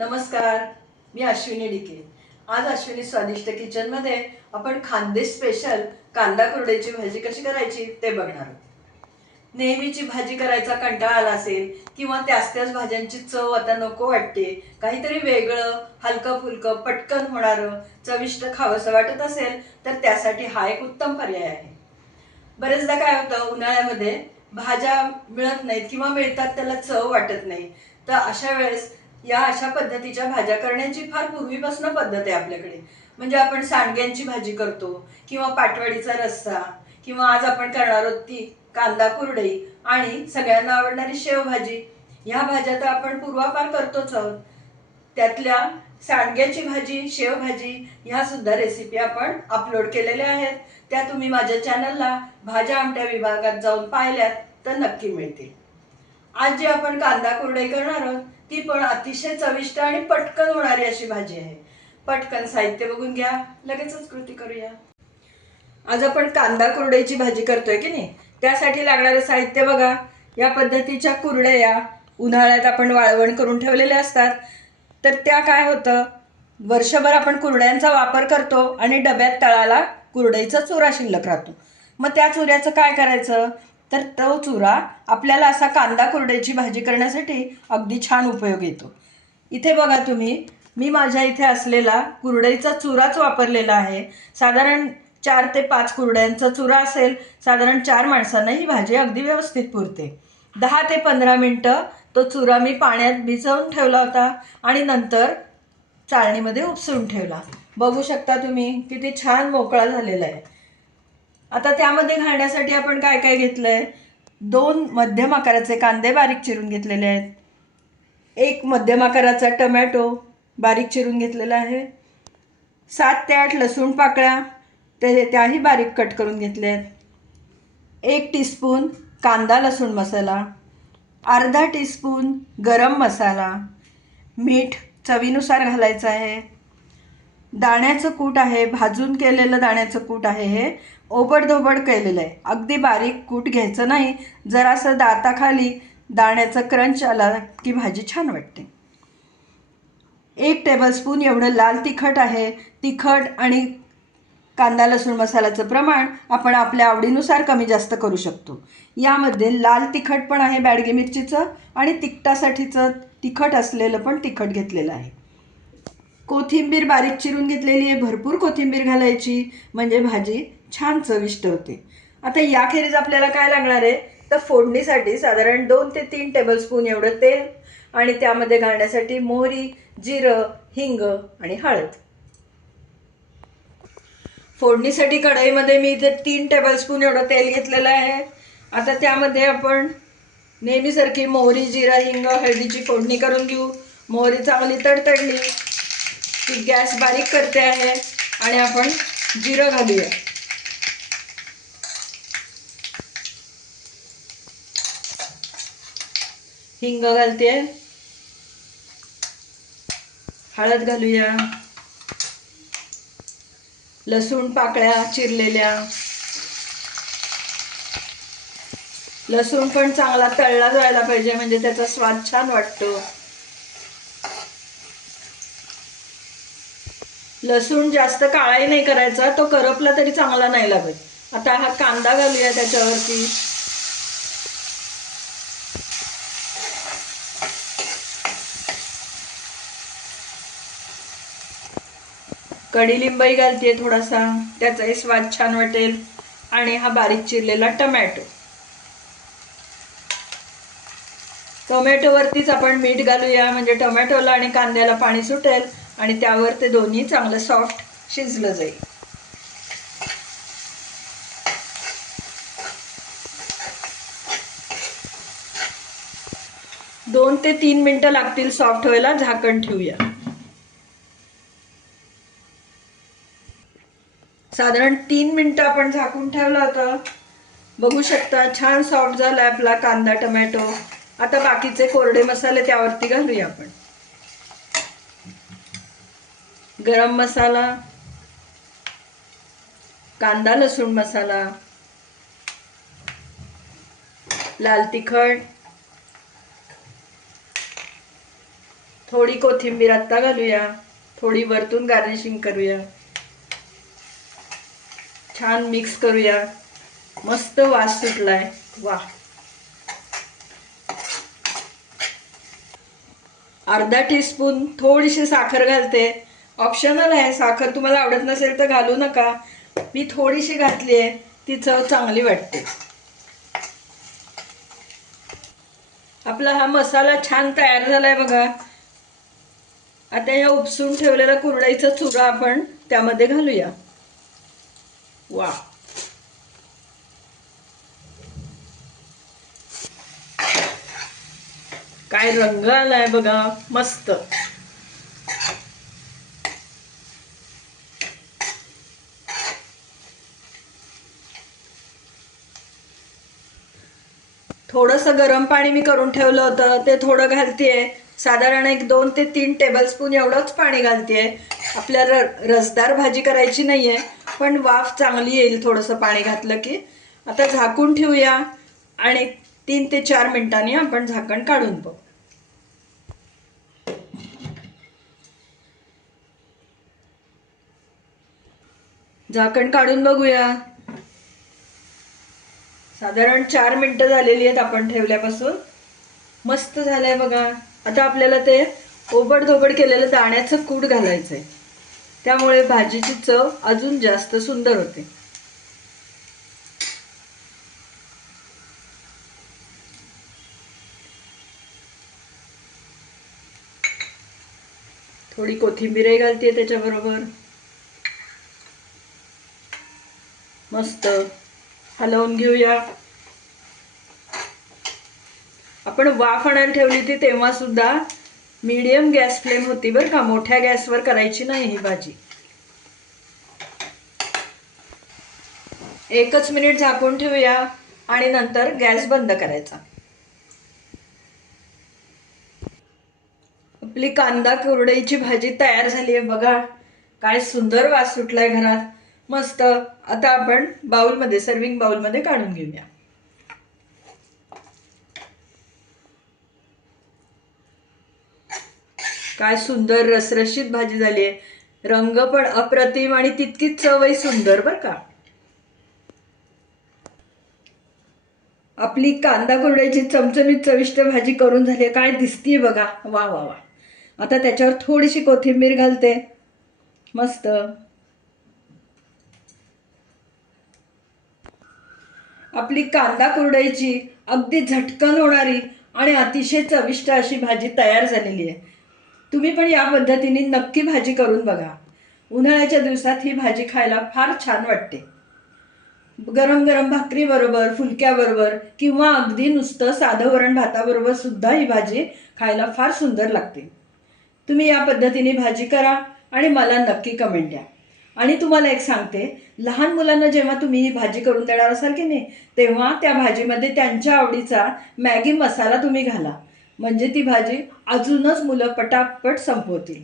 नमस्कार, मी अश्विनी डिके। आज अश्विनी स्वादिष्ट किचन मध्ये आपण खानदेश स्पेशल कांदा कुरडईची भाजी कशी करायची ते बघणार आहोत। नेहमीची भाजी करायचा कंटाळा आला असेल किंवा त्याच भाज्यांची चव आता नको वाटते, काहीतरी वेगळं हलकं फुलकं पटकन होणारं चविष्ट खावंसं वाटत असेल तर त्यासाठी हा एक उत्तम पर्याय आहे। बरेचदा काय होतं, उन्हाळ्यामध्ये भाज्या मिळत नाहीत किंवा मिळतात त्याला चव वाटत नाही, तर अशा वेळेस या अशा पद्धतीच्या भाज्या करण्याची फार पूर्वीपासून पद्धत आहे आपल्याकडे। म्हणजे आपण सांडग्यांची भाजी करतो किंवा पाटवडीचा रस्सा किंवा आज आपण करणार आहोत ती कांदा कुरडई आणि सगळ्यांना आवडणारी शेवभाजी। ह्या भाज्या तर आपण पूर्वापार करतोच आहोत। त्यातल्या सांडग्याची भाजी, शेवभाजी ह्या सुद्धा रेसिपी आपण अपलोड केलेल्या आहेत। त्या तुम्ही माझ्या चॅनलला भाज्या आमट्या विभागात जाऊन पाहिल्यात तर नक्की मिळतील। आज जी आपण कांदा कुरडई करणार आहोत ती पण अतिशय चविष्ट आणि पटकन होणारी अशी भाजी आहे। पटकन साहित्य बघून घ्या, लगेचच कृती करूया। आज आपण कांदा कुरडईची भाजी करतोय की नाही, त्यासाठी लागणारे साहित्य बघा। या पद्धतीच्या कुरडया उन्हाळ्यात आपण वाळवण करून ठेवलेल्या असतात, तर त्या काय होतं, वर्षभर आपण कुरड्यांचा वापर करतो आणि डब्यात तळाला कुरडईचा चुरा शिल्लक राहतो। मग त्या चुऱ्याचं काय करायचं, तर तो चुरा आपल्याला असा कांदा कुरडईची भाजी करण्यासाठी अगदी छान उपयोग येतो। इथे बघा तुम्ही, मी माझ्या इथे असलेला कुरडईचा चुराच वापरलेला आहे। साधारण 4 ते 5 कुरड्यांचा चुरा असेल, साधारण 4 माणसांना ही भाजी अगदी व्यवस्थित पुरते। 10 ते 15 मिनटं तो चुरा मी पाण्यात भिजवून ठेवला होता आणि नंतर चाळणीमध्ये उपसून ठेवला। बघू शकता तुम्ही किती छान मोकळा झालेला आहे। आता त्यामध्ये घालण्यासाठी आपण काय काय घेतलंय, 2 मध्यम आकाराचे कांदे बारीक चिरून घेतलेले आहेत, 1 मध्यम आकाराचा टोमॅटो बारीक चिरून घेतलेला आहे, 7 ते 8 लसूण पाकळ्या त्याही बारीक कट करून घेतल्या आहेत, 1 टीस्पून कांदा लसूण मसाला, अर्धा टीस्पून गरम मसाला, मीठ चवीनुसार घालायचं आहे, दाण्याचं कूट आहे, भाजून केलेलं दाण्याचं कूट आहे। हे ओबडधोबड केलेलं आहे, अगदी बारीक कूट घ्यायचं नाही, जरासं दाताखाली दाण्याचं क्रंच आला की भाजी छान वाटते। 1 टेबलस्पून एवढं लाल तिखट आहे। तिखट आणि कांदा लसूण मसाल्याचं प्रमाण आपण आपल्या आवडीनुसार कमी जास्त करू शकतो। यामध्ये लाल तिखट पण आहे बॅडगी मिरचीचं, आणि तिखटासाठीचं तिखट असलेलं पण तिखट घेतलेलं आहे। कोथिंबीर बारीक चिरून घेतलेली आहे, भरपूर कोथिंबीर घालायची म्हणजे भाजी छान चविष्ट होते। आता याखेरीज आपल्याला काय लागणार आहे, तर फोडणीसाठी साधारण 2 ते 3 टेबलस्पून एवढं तेल आणि त्यामध्ये घालण्यासाठी मोहरी, जिरं, हिंग आणि हळद। फोडणीसाठी कढईमध्ये मी इथे 3 टेबलस्पून एवढं तेल घेतलेलं आहे। आता त्यामध्ये आपण नेहमीसारखी मोहरी, जिरा, हिंग, हळदीची फोडणी करून घेऊ। मोहरी चांगली तडतडली की गॅस बारीक करते आहे आणि आपण जिरं घालूया। हिंग घालते, हळद घालूया, लसूण पाकळ्या चिरलेल्या, लसूण पण चांगला तळला जायला पाहिजे म्हणजे त्याचा स्वाद छान वाटतो। लसूण जास्त काळाही नाही करायचा, तो करपला तरी चांगला नाही लागत। आता हा कांदा घालूया त्याच्यावरती, कढीलिंबही घालते थोडासा, त्याचाही स्वाद छान वाटेल, आणि हा बारीक चिरलेला टोमॅटो। टोमॅटोवरतीच आपण मीठ घालूया म्हणजे टोमॅटोला आणि कांद्याला पाणी सुटेल आणि त्यावर ते दोन्ही चांगलं सॉफ्ट शिजलं जाईल। 2 ते 3 मिनिटं लागतील सॉफ्ट व्हायला, झाकण ठेवूया। साधारण 3 मिनिटं आपण झाकून ठेवलं होतं, बघू शकता छान सॉफ्ट झाला आपला कांदा टोमॅटो। आता बाकीचे कोरडे मसाले त्यावरती घालूया आपण। गरम मसाला, कांदा लसूण मसाला, लाल तिखट, थोडी कोथिंबीर आत्ता घालूया, थोडी वरतून गार्निशिंग करूया, छान मिक्स करूया. मस्त वास सुटलाय. वा. अर्धा टीस्पून थोडीशी साखर घालते. ऑप्शनल आहे, साखर तुम्हाला आवडत नसेल तर घालू नका. मी थोडीशी घातली आहे, ती चव चांगली वाटते. आपला हा मसाला छान तयार झालाय बघा. आता ह्या उपसून ठेवलेला कुरडईचा चुरा आपण त्यामध्ये घालूया. वा. काय रंग आलाय बघा, मस्त. थोडंसं गरम पाणी मी करून ठेवलं होतं, ते थोडं घालतेय. साधारण एक 2 ते 3 टेबलस्पून एवढंच पाणी घालतेय. आपल्याला रसदार भाजी करायची नाहीये, पण वाफ चांगली येईल थोडंसं पाणी घातलं की. आता झाकून ठेवूया आणि 3 ते 4 मिनिटांनी आपण झाकण काढून बघू. झाकण काढून बघूया. साधारण 4 मिनिटं झालेली आहेत आपण ठेवल्यापासून. मस्त झालंय बघा. आता आपल्याला ते ओबडधोबड केलेलं दाण्याचं कूट घालायचंय, त्यामुळे भाजीची चव अजून जास्त सुंदर होते. थोडी कोथिंबीरही घालते त्याच्याबरोबर. मस्त हलवून घेऊया. आपण वाफ आणायला ठेवली होती तेव्हा सुद्धा मीडियम गॅस फ्लेम होती बरं का, मोठ्या गॅसवर करायची नाही ही भाजी. 1 मिनिट झाकून ठेवूया आणि नंतर गॅस बंद करायचा. आपली कांदा कुरडईची भाजी तयार झाली आहे बघा. काय सुंदर वास सुटलाय घरात. मस्त. आता आपण बाउलमध्ये, सर्विंग बाउलमध्ये काढून घेऊया. काय सुंदर रसरशीत भाजी झाली आहे. रंग पण अप्रतिम आणि तितकीच चवही सुंदर बरं का. आपली कांदा कुरडईची चमचमीत चविष्ट भाजी करून झाली आहे. काय दिसतीये बघा. वा वा वा. आता त्याच्यावर थोडीशी कोथिंबीर घालते. मस्त. आपली कांदा कुरडईची अगदी झटकन होणारी आणि अतिशय चविष्ट अशी भाजी तयार झालेली आहे. तुम्ही पण या पद्धतीने नक्की भाजी करून बघा. उन्हाळ्याच्या दिवसात ही भाजी खायला फार छान वाटते. गरम गरम भाकरी बरोबर, फुलक्याबरोबर किंवा अगदी नुसतं साधं वरण भाताबरोबर सुद्धा ही भाजी खायला फार सुंदर लागते. तुम्ही या पद्धतीने भाजी करा आणि मला नक्की कमेंट द्या. आणि तुम्हाला एक सांगते, लहान मुलांना जेव्हा तुम्ही ही भाजी करून देणार असाल की नाही, तेव्हा त्या भाजीमध्ये त्यांच्या आवडीचा मॅगी मसाला तुम्ही घाला. म्हणजे ती भाजी अजूनच मुलं पटापट संपवतील.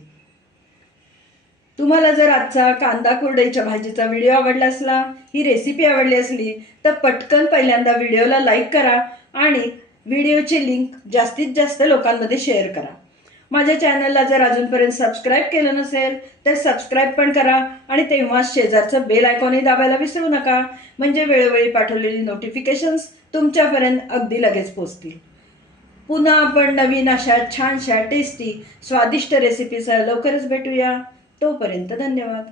तुम्हाला जर आजचा कांदा कुरडईच्या भाजीचा व्हिडिओ आवडला असला, ही रेसिपी आवडली असली, तर पटकन पहिल्यांदा व्हिडिओला लाईक करा आणि व्हिडिओची लिंक जास्तीत जास्त लोकांमध्ये शेअर करा. माझ्या चॅनलला जर अजूनपर्यंत सबस्क्राईब केलं नसेल तर सबस्क्राईब पण करा आणि तेव्हाच शेजारचं बेल आयकॉनही दाबायला विसरू नका. म्हणजे वेळोवेळी पाठवलेली नोटिफिकेशन्स तुमच्यापर्यंत अगदी लगेच पोहोचतील. पुन्हा आपण नवीन अशा छानशा टेस्टी स्वादिष्ट रेसिपीसह लवकरच भेटूया. तोपर्यंत धन्यवाद.